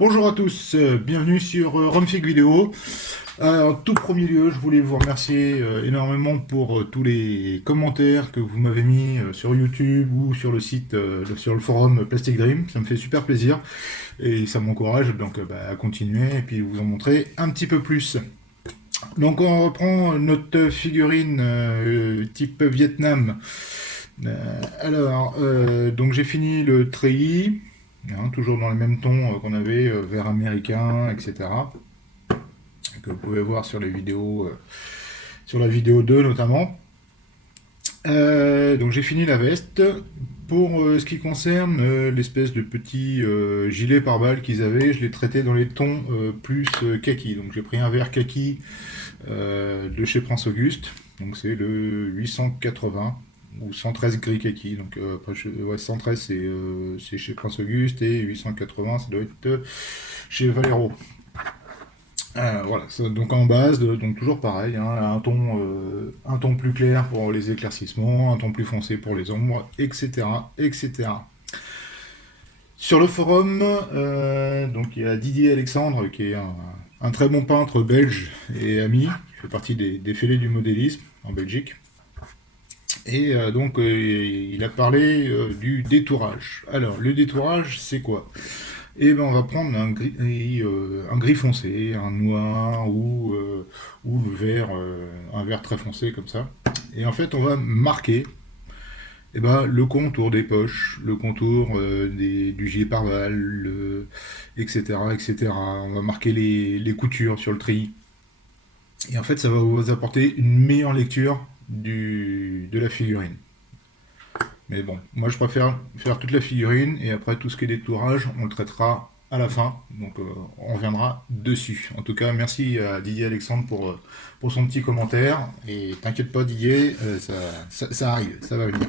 Bonjour à tous, bienvenue sur Rumfig Vidéo. En tout premier lieu, je voulais vous remercier énormément pour tous les commentaires que vous m'avez mis sur YouTube ou sur le site, sur le forum Plastic Dream. Ça me fait super plaisir et ça m'encourage donc à continuer et puis vous en montrer un petit peu plus. Donc on reprend notre figurine type Vietnam. Donc j'ai fini le treillis. Hein, toujours dans le même ton qu'on avait, vert américain, etc. Que vous pouvez voir sur les vidéos, sur la vidéo 2 notamment. Donc j'ai fini la veste. Pour ce qui concerne l'espèce de petit gilet pare-balles qu'ils avaient, je l'ai traité dans les tons plus kaki. Donc j'ai pris un vert kaki de chez Prince Auguste. Donc c'est le 880 ou 113 gris kaki. Donc ouais, 113 c'est chez Prince Auguste et 880 ça doit être chez Valero. Voilà, donc en base, donc toujours pareil, hein, un ton plus clair pour les éclaircissements, un ton plus foncé pour les ombres, etc., etc. Sur le forum, donc il y a Didier Alexandre qui est un très bon peintre belge et ami, qui fait partie des fêlés du modélisme en Belgique. Et il a parlé du détourage. Alors, le détourage, c'est quoi? Et ben on va prendre un gris foncé, un noir ou le vert, un vert très foncé comme ça. Et en fait, on va marquer le contour des poches, le contour du gilet pare-balles, etc., etc. On va marquer les coutures sur le treillis. Et en fait, ça va vous apporter une meilleure lecture de la figurine. Mais bon, moi je préfère faire toute la figurine et après tout ce qui est détourage, on le traitera à la fin. Donc on reviendra dessus. En tout cas, merci à Didier Alexandre pour son petit commentaire. Et t'inquiète pas Didier, ça arrive, ça va venir.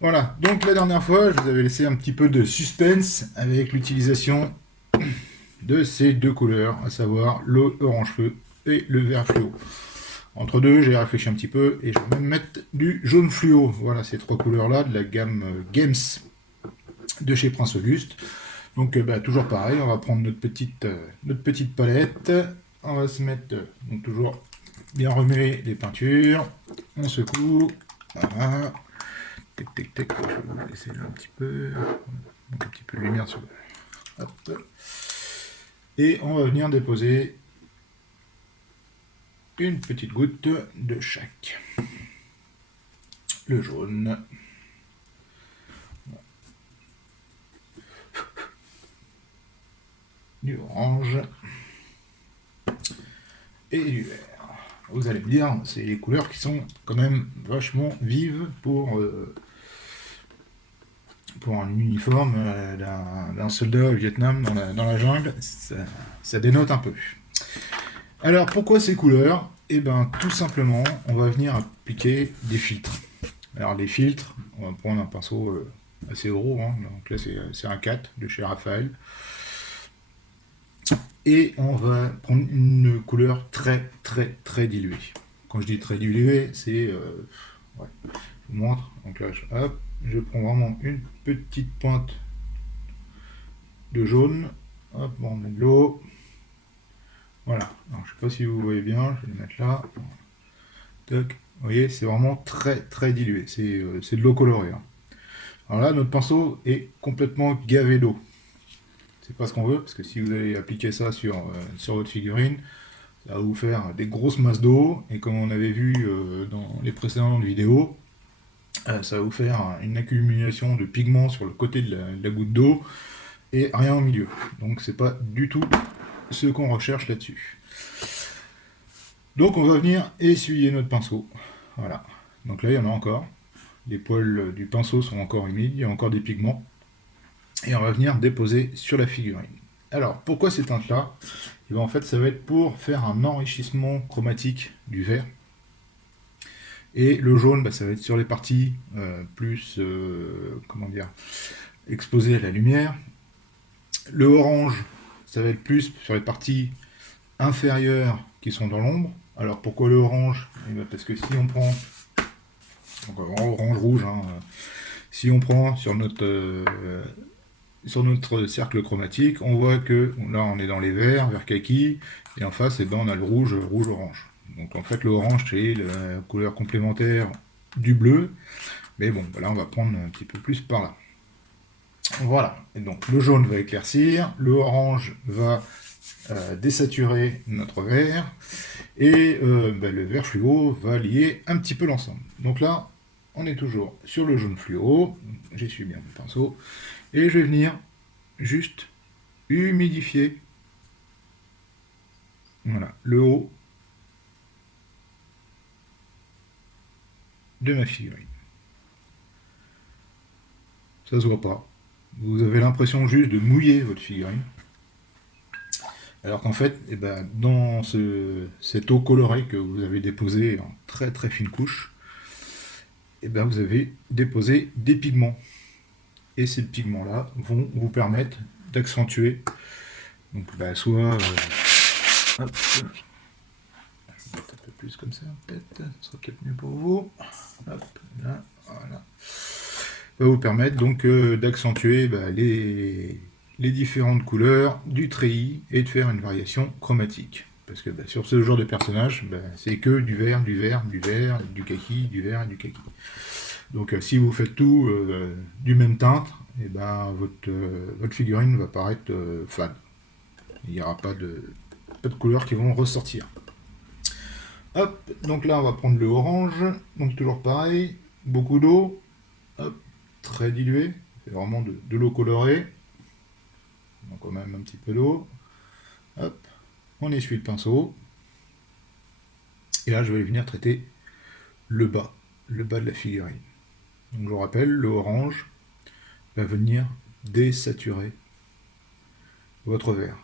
Voilà, donc la dernière fois, je vous avais laissé un petit peu de suspense avec l'utilisation de ces deux couleurs, à savoir le orange feu et le vert fluo. Entre deux, j'ai réfléchi un petit peu et je vais même mettre du jaune fluo. Voilà ces trois couleurs-là de la gamme Games de chez Prince Auguste. Donc toujours pareil, on va prendre notre petite palette. On va se mettre, donc toujours bien remuer les peintures. On secoue. Voilà. Tac, tac, tac. Je vais vous laisser là un petit peu. Donc un petit peu de lumière sur le... Hop. Et on va venir déposer une petite goutte de chaque. Le jaune. Du orange. Et du vert. Vous allez me dire, c'est les couleurs qui sont quand même vachement vives pour un uniforme d'un soldat au Vietnam dans la jungle. Ça dénote un peu. Alors pourquoi ces couleurs? Eh bien tout simplement, on va venir appliquer des filtres. Alors les filtres, on va prendre un pinceau assez gros, hein. Donc là c'est un 4 de chez Raphaël. Et on va prendre une couleur très très très diluée. Quand je dis très diluée, c'est... ouais, je vous montre. Donc là, je prends vraiment une petite pointe de jaune. Hop, on met de l'eau. Voilà. Alors, je ne sais pas si vous voyez bien, je vais le mettre là. Toc. Vous voyez, c'est vraiment très très dilué. C'est de l'eau colorée. Hein. Alors là, notre pinceau est complètement gavé d'eau. C'est pas ce qu'on veut, parce que si vous allez appliquer ça sur votre figurine, ça va vous faire des grosses masses d'eau, et comme on avait vu dans les précédentes vidéos, ça va vous faire une accumulation de pigments sur le côté de la goutte d'eau, et rien au milieu. Donc c'est pas du tout ce qu'on recherche là-dessus. Donc on va venir essuyer notre pinceau. Voilà. Donc là il y en a encore. Les poils du pinceau sont encore humides, il y a encore des pigments. Et on va venir déposer sur la figurine. Alors, pourquoi ces teintes-là? Et bien, en fait, ça va être pour faire un enrichissement chromatique du vert. Et le jaune, ça va être sur les parties plus, comment dire, exposées à la lumière. Le orange, ça va être plus sur les parties inférieures qui sont dans l'ombre. Alors, pourquoi le orange? Parce que si on prend, donc orange, rouge, hein, si on prend sur notre sur notre cercle chromatique, on voit que là on est dans les verts, vert kaki, et en face, eh ben, on a le rouge, rouge-orange. Donc en fait, le orange, c'est la couleur complémentaire du bleu, mais bon, là on va prendre un petit peu plus par là. Voilà, et donc le jaune va éclaircir, le orange va désaturer notre vert, et le vert fluo va lier un petit peu l'ensemble. Donc là, on est toujours sur le jaune fluo, j'essuie bien mon pinceau, et je vais venir juste humidifier, voilà, le haut de ma figurine. Ça se voit pas. Vous avez l'impression juste de mouiller votre figurine. Alors qu'en fait, eh ben, dans cette eau colorée que vous avez déposée en très très fine couche, eh ben, vous avez déposé des pigments. Et ces pigments-là vont vous permettre d'accentuer, donc soit hop, un peu plus comme ça, peut-être, ce sera peut-être mieux pour vous. Hop, là, voilà. Va vous permettre donc d'accentuer les différentes couleurs du treillis et de faire une variation chromatique. Parce que sur ce genre de personnage, c'est que du vert, du vert, du vert, du kaki, du vert et du kaki. Donc si vous faites tout du même teinte, et votre figurine va paraître fade. Il n'y aura pas de couleurs qui vont ressortir. Hop, donc là on va prendre le orange, donc toujours pareil, beaucoup d'eau, hop, très dilué, c'est vraiment de l'eau colorée, donc quand même un petit peu d'eau, hop, on essuie le pinceau, et là je vais venir traiter le bas de la figurine. Donc je vous rappelle, le orange va venir désaturer votre vert.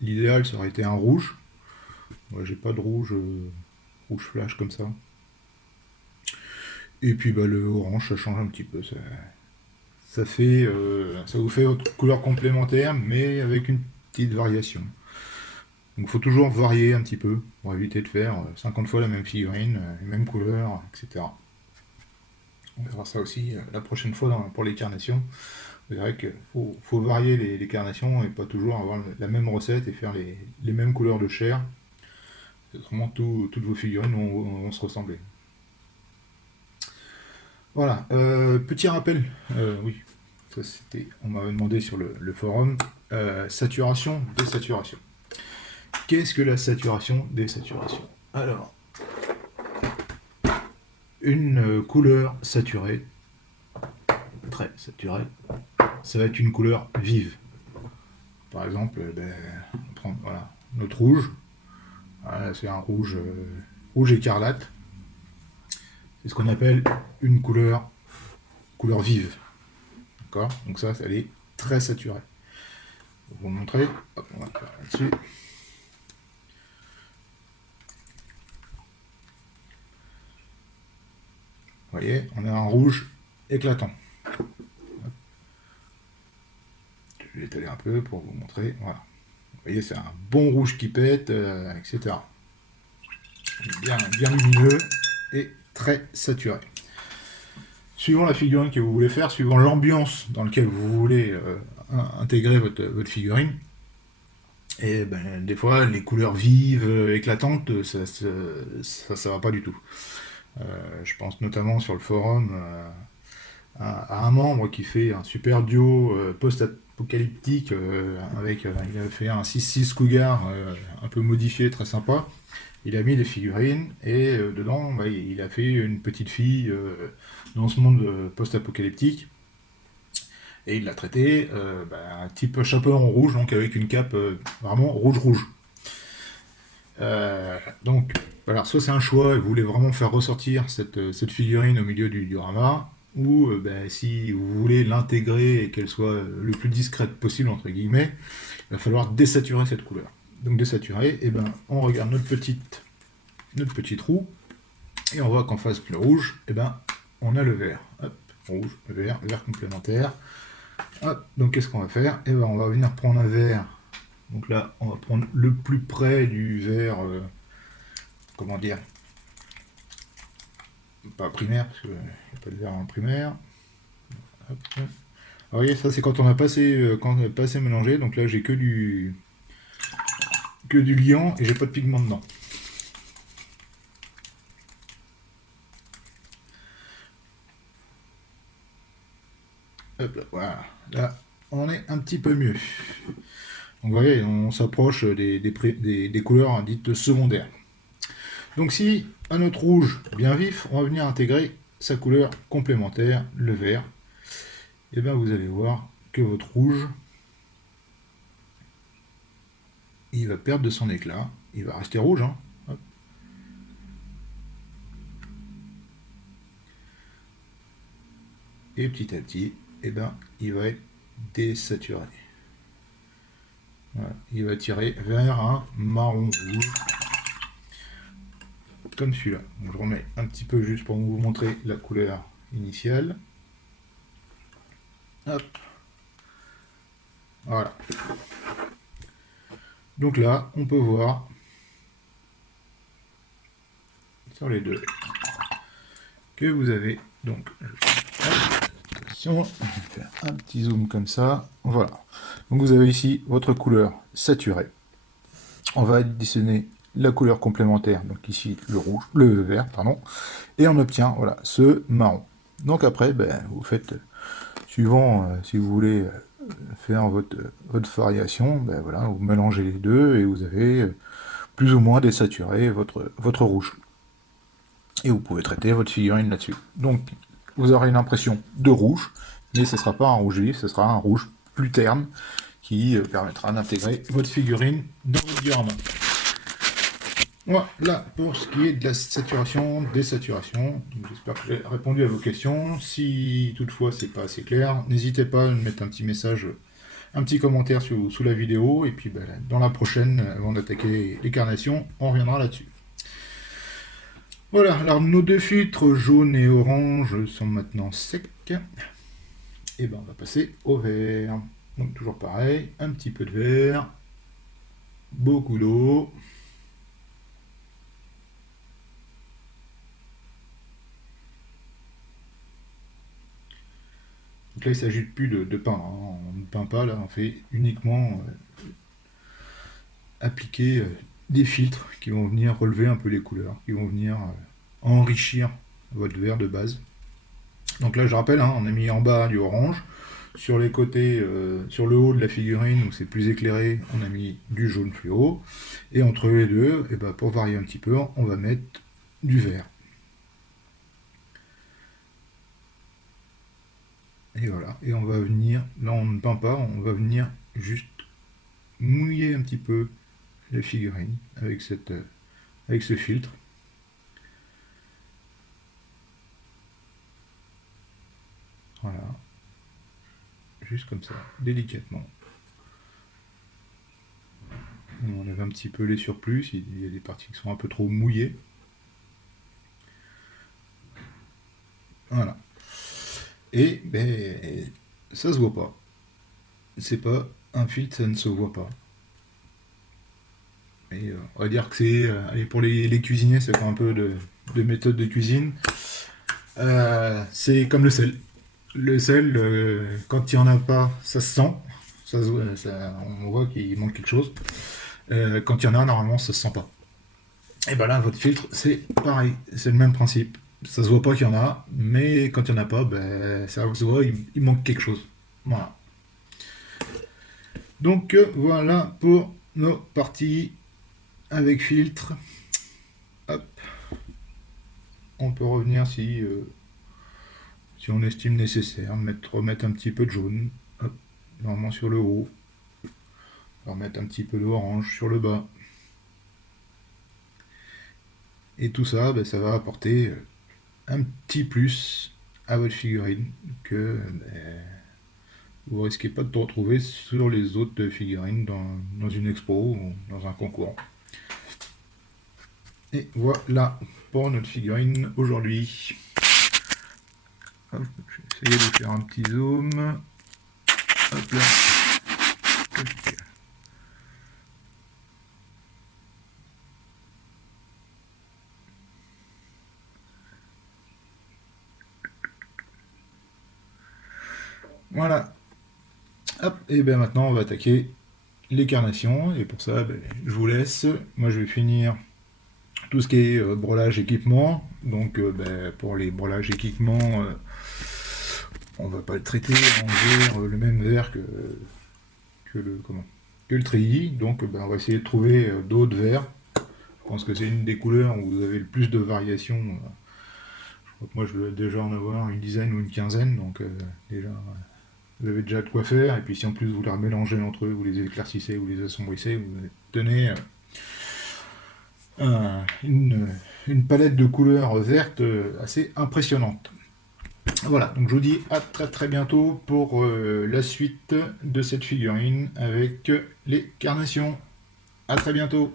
L'idéal ça aurait été un rouge, moi j'ai pas de rouge, rouge flash comme ça. Et puis le orange ça change un petit peu, ça vous fait votre couleur complémentaire, mais avec une petite variation. Donc il faut toujours varier un petit peu, pour éviter de faire 50 fois la même figurine, les mêmes couleurs, etc. On verra ça aussi la prochaine fois pour les carnations. Vous verrez qu'il faut varier les carnations et pas toujours avoir la même recette et faire les mêmes couleurs de chair. Autrement, toutes vos figurines vont se ressembler. Voilà, petit rappel, oui, ça c'était, on m'avait demandé sur le forum, saturation, désaturation. Qu'est-ce que la saturation, désaturation? Alors, une couleur saturée, très saturée, ça va être une couleur vive. Par exemple, on prend voilà, notre rouge, voilà, c'est un rouge, rouge écarlate, c'est ce qu'on appelle une couleur vive. D'accord? Donc ça, elle est très saturée. Je vais vous montrer. Hop, on va faire là-dessus. Vous voyez, on a un rouge éclatant. Je vais étaler un peu pour vous montrer. Voilà. Vous voyez, c'est un bon rouge qui pète, etc. Bien lumineux et très saturé. Suivant la figurine que vous voulez faire, suivant l'ambiance dans laquelle vous voulez intégrer votre figurine, et des fois les couleurs vives, éclatantes, ça va pas du tout. Je pense notamment sur le forum à un membre qui fait un super duo post-apocalyptique il a fait un 6-6 Cougar un peu modifié, très sympa. Il a mis des figurines et dedans il a fait une petite fille dans ce monde post-apocalyptique et il l'a traité un type chapeau en rouge, donc avec une cape vraiment rouge. Donc voilà, soit c'est un choix et vous voulez vraiment faire ressortir cette figurine au milieu du diorama, ou si vous voulez l'intégrer et qu'elle soit le plus discrète possible, entre guillemets, il va falloir désaturer cette couleur. Donc désaturer, et on regarde notre petit trou, et on voit qu'en face du rouge, on a le vert. Hop, rouge, vert complémentaire. Hop, donc qu'est-ce qu'on va faire? On va venir prendre un vert. Donc là, on va prendre le plus près du vert, comment dire, pas primaire, parce qu'il n'y a pas de vert en primaire. Hop. vous voyez, ça c'est quand on a pas assez mélangé, donc là j'ai que du liant et j'ai pas de pigment dedans. Hop là, voilà. Là, on est un petit peu mieux. Donc vous voyez, on s'approche des couleurs dites secondaires. Donc si à notre rouge bien vif, on va venir intégrer sa couleur complémentaire, le vert, et bien vous allez voir que votre rouge, il va perdre de son éclat, il va rester rouge, hein. Hop. Et petit à petit, et ben, il va être désaturé. Voilà. Il va tirer vers un marron rouge, comme celui-là. Je remets un petit peu juste pour vous montrer la couleur initiale. Hop. Voilà. Donc là, on peut voir sur les deux que vous avez donc attention, je vais faire un petit zoom comme ça, voilà. Donc vous avez ici votre couleur saturée. On va additionner la couleur complémentaire, donc ici le rouge, le vert, pardon, et on obtient voilà ce marron. Donc après, ben, vous faites suivant si vous voulez faire votre variation, ben voilà, vous mélangez les deux et vous avez plus ou moins désaturé votre rouge. Et vous pouvez traiter votre figurine là-dessus. Donc, vous aurez une impression de rouge, mais ce ne sera pas un rouge vif, ce sera un rouge plus terne qui permettra d'intégrer votre figurine dans votre diorama. Voilà pour ce qui est de la saturation, désaturation. J'espère que j'ai répondu à vos questions. Si toutefois c'est pas assez clair, n'hésitez pas à me mettre un petit message, un petit commentaire sous la vidéo. Et puis ben, dans la prochaine, avant d'attaquer les carnations, on reviendra là-dessus. Voilà, alors nos deux filtres jaune et orange sont maintenant secs. Et ben on va passer au vert. Donc toujours pareil, un petit peu de vert, beaucoup d'eau. Donc là il ne s'agit plus de peindre, hein. On ne peint pas, là on fait uniquement appliquer des filtres qui vont venir relever un peu les couleurs, qui vont venir enrichir votre vert de base. Donc là je rappelle, hein, on a mis en bas du orange. Sur les côtés, sur le haut de la figurine où c'est plus éclairé, on a mis du jaune fluo. Et entre les deux, et ben pour varier un petit peu, on va mettre du vert. Et voilà. Et on va venir, là on ne peint pas, on va venir juste mouiller un petit peu la figurine avec ce filtre. Voilà. Juste comme ça, délicatement. On enlève un petit peu les surplus, il y a des parties qui sont un peu trop mouillées. Voilà. Et ben, ça se voit pas. C'est pas un filtre, ça ne se voit pas. Et on va dire que c'est, allez, pour les cuisiniers, c'est un peu de méthode de cuisine. C'est comme le sel. Le sel, quand il n'y en a pas, ça se sent. On voit qu'il manque quelque chose. Quand il y en a, normalement, ça se sent pas. Et ben là, votre filtre, c'est pareil. C'est le même principe. Ça se voit pas qu'il y en a, mais quand il n'y en a pas, ben, ça se voit, il manque quelque chose. Voilà. Donc voilà pour nos parties avec filtre. Hop. On peut revenir si on estime nécessaire, remettre un petit peu de jaune. Hop. Normalement sur le haut. Remettre un petit peu d'orange sur le bas. Et tout ça, ben, ça va apporter un petit plus à votre figurine que ben, vous risquez pas de retrouver sur les autres figurines dans une expo ou dans un concours. Et voilà pour notre figurine aujourd'hui. Hop, je vais essayer de faire un petit zoom. Hop là. Voilà, Hop, et bien maintenant on va attaquer les carnations, et pour ça ben, je vous laisse. Moi je vais finir tout ce qui est brelage équipement. Donc ben, pour les brelages équipements, on va pas le traiter en verre, le même verre que le comment que le treillis. Donc ben, on va essayer de trouver d'autres verres. Je pense que c'est une des couleurs où vous avez le plus de variations. Je crois que moi je vais déjà en avoir une dizaine ou une quinzaine, donc déjà vous avez déjà de quoi faire. Et puis si en plus vous les remélangez entre eux, vous les éclaircissez, vous les assombrissez, vous tenez une palette de couleurs vertes assez impressionnante. Voilà, donc je vous dis à très très bientôt pour la suite de cette figurine avec les carnations. À très bientôt.